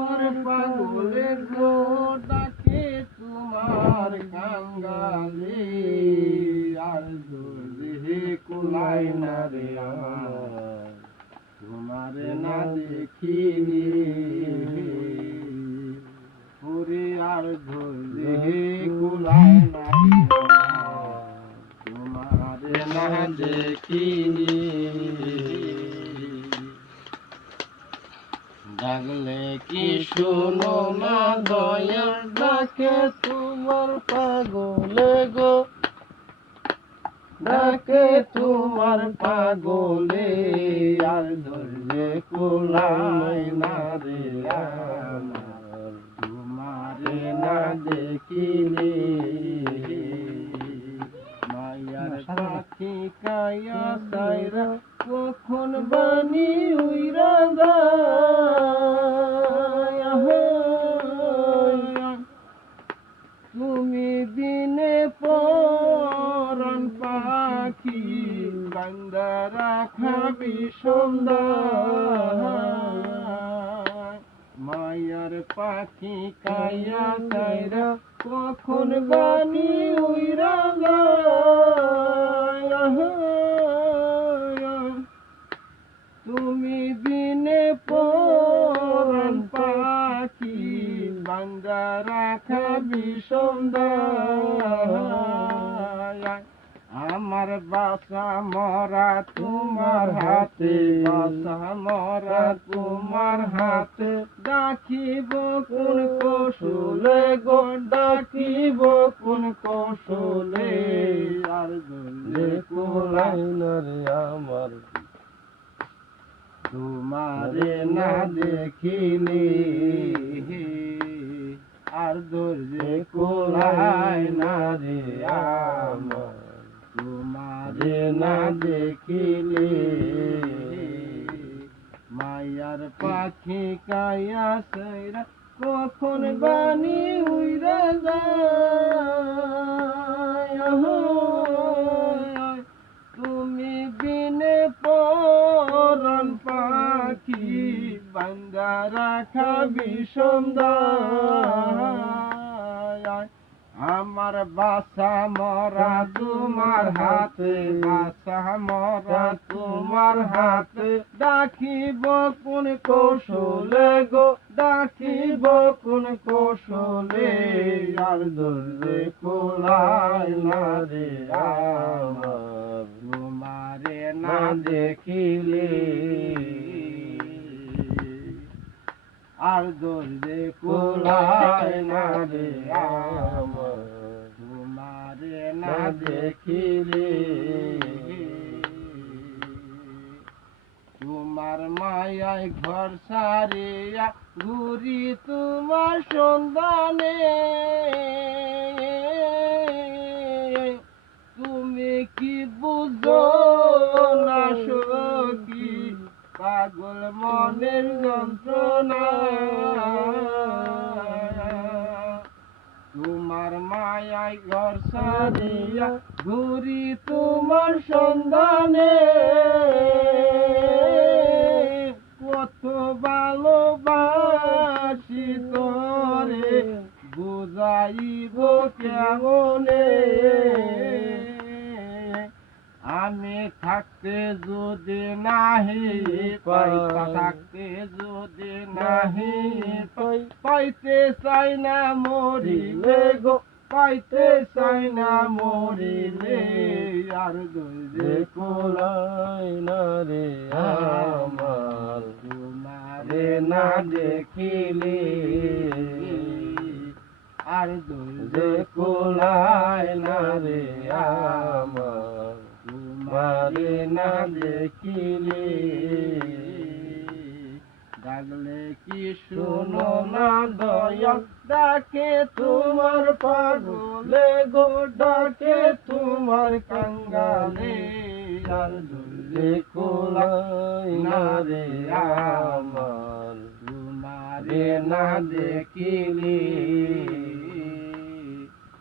তোমার পাগলে গো ডাকে তোমার কাঙ্গালে আর যদি কুলাই না রে আমার তোমারে না দেখিলে ওরে আর ধরে কুলাই না তোমারে না দেখিলে ডাকলে কি শোনো না দয়ার ডাকে তোমার পাগলে গো ডাকে তোমার পাগলে আর ধরে কুলাই না রে আমার তোমারে না দেখিলে মায়ার পাখি কায়া সাইরা কখন বানি উইরা যায় তুমি দিনে পরাণ পাখি বান্দা রাখা বিষমদায় মায়ার পাখি কায়া সাইরা কখন বানি উইরা যায় তুমি বিনে পরাণ পাখি বান্দা রাখা বিষমদায় আমার বাসা মরা তোমার হাতে বাসা মরা তোমার হাতে ডাকিব কোন কৌশলে গো ডাকিব কোন কৌশলে আর ধরে কুলাই না রে আমার তোমারে না দেখিলে আর ধরে কুলাই না রে আমার তোমারে না দেখিলে মায়ার পাখি কায়া সাইরা কখন বানি উইরা যায় তুমি বিনে পরাণ পাখি বান্দা রাখা বিষমদায় আমার বাসা মরা তোমার হাতে বাসা মরা তোমার হাতে ডাকিব কোন কৌশলে গো ডাকিব কোন কৌশলে আর ধরে কুলাই না রে আমার তোমারে না দেখিলে আর ধরে কুলাই না রে আমার তোমারে না দেখিলে তোমার মায়ায় ঘর সারিয়া ঘুরি তোমার সন্ধানে তুমি কি বুঝো না সখী পাগল মনের যন্ত্রণা তোমার মায়ায় ঘর সারিয়া ঘুরি তোমার সন্ধানে কত ভালোবাসি তোরে বুঝাইব কেমনে আমি থাকতে যদি নাহি পাই থাকতে যদি নাহি পাই পাইতে চাই না মরিলে গো পাইতে চাই না মরিলে আর ধরে কুলাই না রে আমার তোমারে না দেখিলে আর ধরে কুলাই না রে আমার তোমারে না দেখিলে ডাকলে কি শোনো না দয়া ডাকে তোমার পাগলে গো ডাকে তোমার কাঙ্গালে আর ধরে কুলাই না রে আমার তোমারে না দেখিলে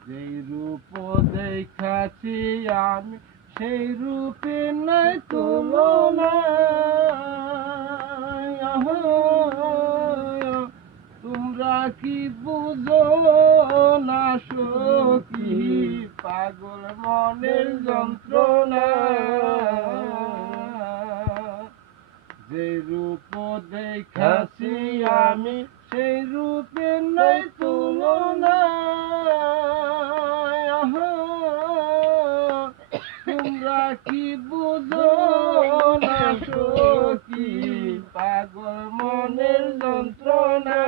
যেই রূপ দেখাছি আমি সেই রূপে নাই তুলনা কি বুঝো না সখী পাগল মনের যন্ত্রণা যে রূপ দেখাছি আমি সেই রূপে নাই তুলনা তোমরা কি বুঝো না সখী পাগল মনের যন্ত্রণা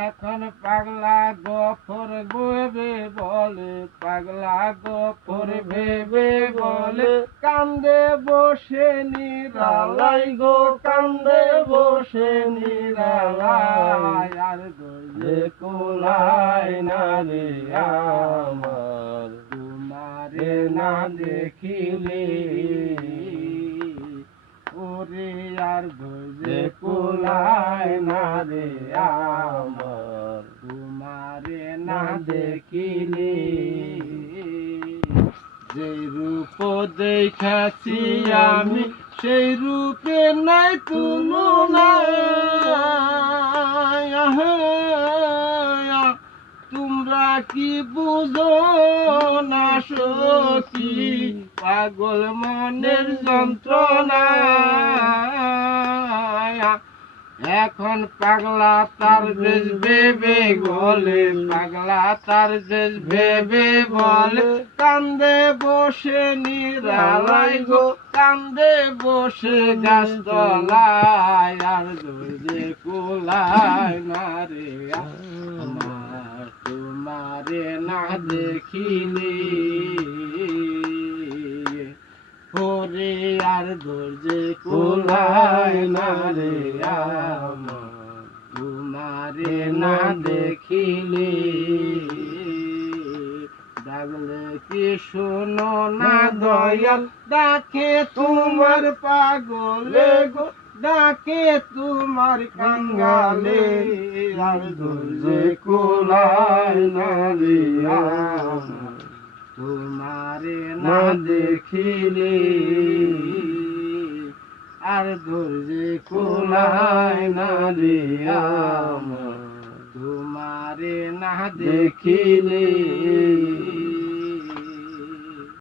এখন পাগলা গফর ভেবে বলে পাগলা গফর ভেবে বলে কান্দে বসে নিরালাই গো কান্দে বসে নিরালাই আর দোলে কোলাই না রে আমার তোমারে না দেখিলে ওরে আর দোলে কোলাই না রে আমার তোমারে না দেখিলে যে রূপ দেখাছি আমি সেই রূপে নাই তুলনা তোমরা কি বুঝো না সখী পাগল মনের যন্ত্রণা এখন পাগলা তার দেশ ভেবে বলে পাগলা তার দেশ ভেবে বলে কান্দে বসে নিরালাই গো কান্দে বসে গাছ তলায় আর দোলে কোলায় না রে আমার তোমারে না দেখিলে ওরে আর দোলে কোলায় না রে আমার তোমারে না দেখিলে ডাকলে কি শোনো না দয়াল ডাকে তোমার পাগলে গো ডাকে তোমার কাঙ্গালে আর দোলে কোলায় না রে আমার তোমারে না দেখিলে আর দোলে কোলায় না রে আমার তোমারে না দেখিলে